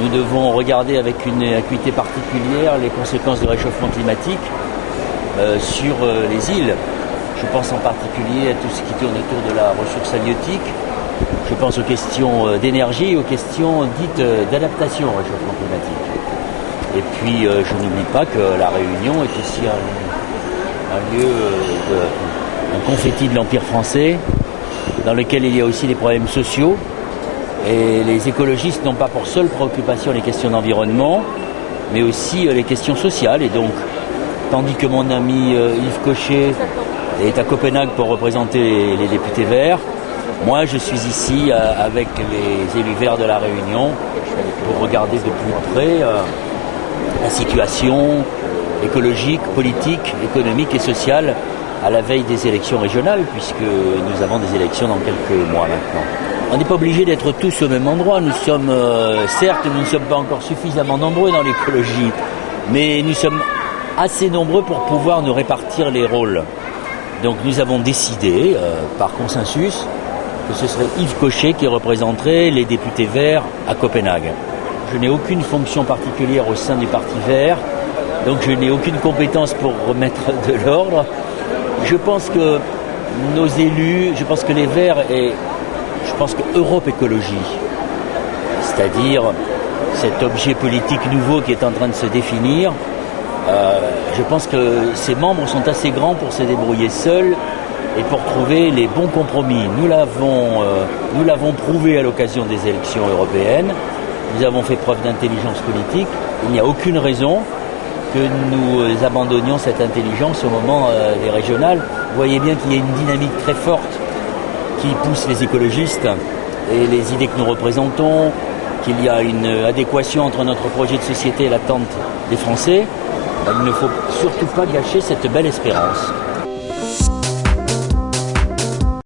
Nous devons regarder avec une acuité particulière les conséquences du réchauffement climatique sur les îles. Je pense en particulier à tout ce qui tourne autour de la ressource halieutique. Je pense aux questions d'énergie et aux questions dites d'adaptation au réchauffement climatique. Et puis je n'oublie pas que la Réunion est aussi un lieu un confetti de l'Empire français, dans lequel il y a aussi des problèmes sociaux. Et les écologistes n'ont pas pour seule préoccupation les questions d'environnement, mais aussi les questions sociales. Et donc, tandis que mon ami Yves Cochet est à Copenhague pour représenter les députés verts, moi je suis ici avec les élus verts de la Réunion pour regarder de plus près la situation écologique, politique, économique et sociale à la veille des élections régionales, puisque nous avons des élections dans quelques mois maintenant. On n'est pas obligé d'être tous au même endroit. Nous sommes, certes, nous ne sommes pas encore suffisamment nombreux dans l'écologie, mais nous sommes assez nombreux pour pouvoir nous répartir les rôles. Donc nous avons décidé, par consensus, que ce serait Yves Cochet qui représenterait les députés verts à Copenhague. Je n'ai aucune fonction particulière au sein du Parti vert, donc je n'ai aucune compétence pour remettre de l'ordre. Je pense que nos élus, je pense que les Verts et je pense que Europe Écologie, c'est-à-dire cet objet politique nouveau qui est en train de se définir, je pense que ses membres sont assez grands pour se débrouiller seuls et pour trouver les bons compromis. Nous l'avons prouvé à l'occasion des élections européennes. Nous avons fait preuve d'intelligence politique. Il n'y a aucune raison que nous abandonnions cette intelligence au moment des régionales. Vous voyez bien qu'il y a une dynamique très forte qui pousse les écologistes et les idées que nous représentons, qu'il y a une adéquation entre notre projet de société et l'attente des Français. Il ne faut surtout pas gâcher cette belle espérance.